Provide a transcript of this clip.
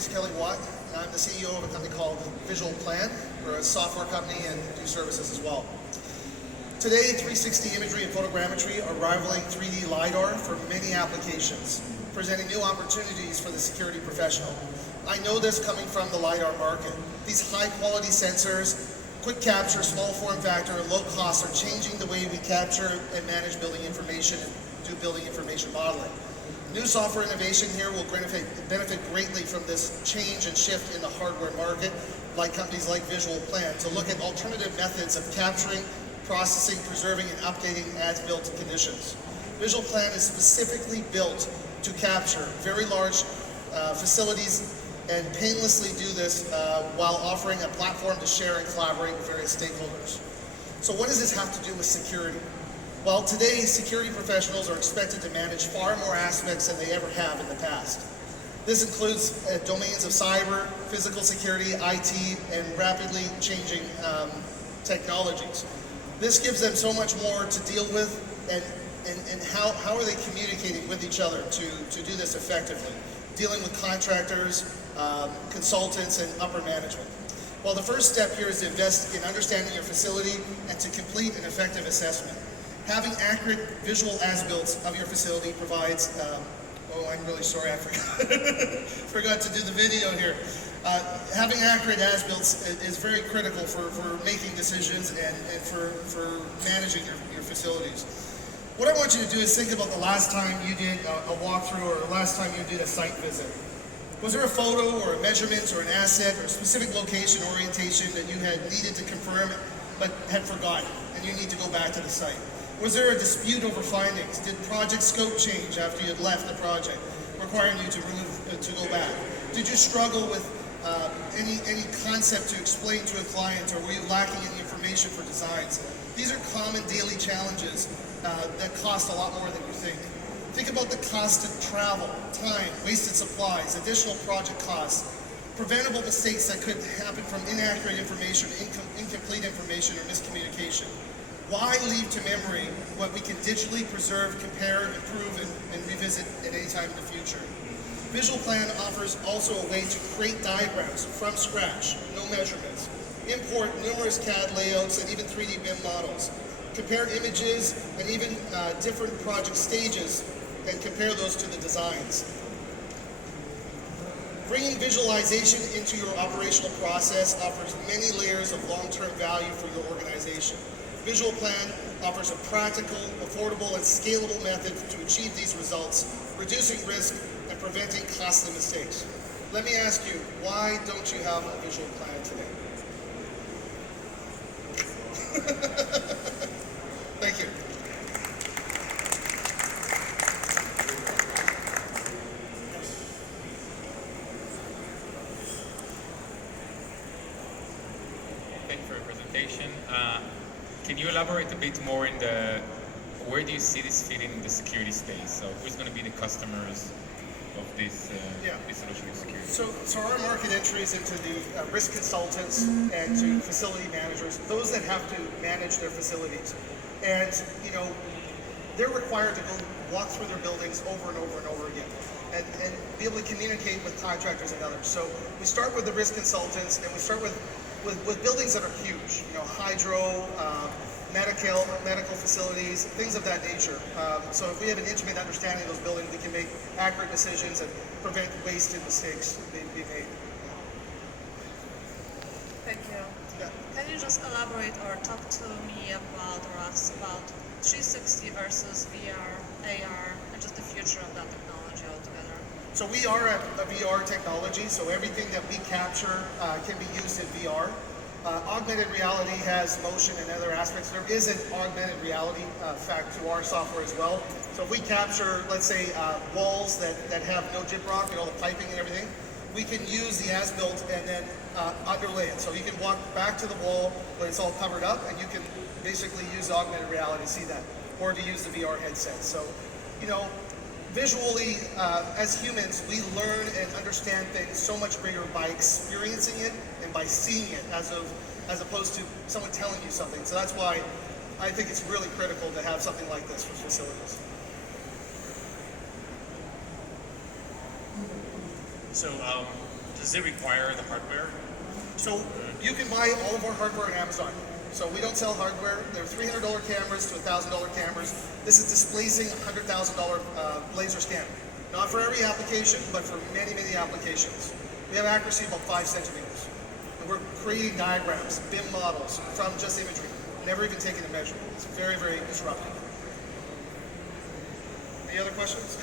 is Kelly Watt, and I'm the CEO of a company called Visual Plan. We're a software company and do services as well. Today, 360 imagery and photogrammetry are rivaling 3D LiDAR for many applications, presenting new opportunities for the security professional. I know this coming from the LiDAR market. These high-quality sensors, quick capture, small form factor, and low cost are changing the way we capture and manage building information and do building information modeling. New software innovation here will benefit greatly from this change and shift in the hardware market, like companies like Visual Plan, to look at alternative methods of capturing, processing, preserving, and updating as-built conditions. Visual Plan is specifically built to capture very large facilities and painlessly do this while offering a platform to share and collaborate with various stakeholders. So what does this have to do with security? Well, today, security professionals are expected to manage far more aspects than they ever have in the past. This includes domains of cyber, physical security, IT, and rapidly changing technologies. This gives them so much more to deal with, and how are they communicating with each other to do this effectively? Dealing with contractors, consultants, and upper management. Well, the first step here is to invest in understanding your facility and to complete an effective assessment. Having accurate visual as-builts of your facility provides, oh, I'm really sorry, I forgot to do the video here. Having accurate as-builts is very critical for making decisions and for managing your facilities. What I want you to do is think about the last time you did a walkthrough or the last time you did a site visit. Was there a photo or a measurement or an asset or a specific location orientation that you had needed to confirm but had forgotten and you need to go back to the site? Was there a dispute over findings? Did project scope change after you had left the project, requiring you to go back? Did you struggle with any concept to explain to a client, or were you lacking any information for designs? These are common daily challenges that cost a lot more than you think. Think about the cost of travel, time, wasted supplies, additional project costs, preventable mistakes that could happen from inaccurate information, incomplete information, or miscommunication. Why leave to memory what we can digitally preserve, compare, improve, and revisit at any time in the future? Visual Plan offers also a way to create diagrams from scratch, no measurements, import numerous CAD layouts and even 3D BIM models, compare images and even different project stages and compare those to the designs. Bringing visualization into your operational process offers many layers of long-term value for your organization. Visual Plan offers a practical, affordable, and scalable method to achieve these results, reducing risk and preventing costly mistakes. Let me ask you, why don't you have a Visual Plan today? Thank you. Thank you for your presentation. Can you elaborate a bit more in where do you see this fitting in the security space? So who's going to be the customers of this solution in security? So our market entry is into the risk consultants and to facility managers, those that have to manage their facilities. And, you know, they're required to go walk through their buildings over and over and over again and be able to communicate with contractors and others. So we start with the risk consultants, and we start with buildings that are huge, you know, hydro, medical facilities, things of that nature. So if we have an intimate understanding of those buildings, we can make accurate decisions and prevent wasted mistakes being made. Thank you. Yeah. Can you just elaborate or talk to me about or us about 360 versus VR, AR, and just the future of that technology altogether? So we are a VR technology, so everything that we capture can be used in VR. Augmented reality has motion and other aspects. There is an augmented reality fact to our software as well. So if we capture, let's say, walls that have no gyprock, you know, the piping and everything, we can use the as-built and then underlay it. So you can walk back to the wall when it's all covered up, and you can basically use augmented reality to see that, or to use the VR headset. So, you know, visually, as humans, we learn and understand things so much bigger by experiencing it and by seeing it as opposed to someone telling you something. So that's why I think it's really critical to have something like this for facilities. So Does it require the hardware? So you can buy all of our hardware on Amazon. So we don't sell hardware. They're $300 cameras to $1,000 cameras. This is displacing $100,000 laser scan. Not for every application, but for many, many applications. We have accuracy about 5 centimeters. And we're creating diagrams, BIM models from just imagery. Never even taking a measure. It's very, very disruptive. Any other questions?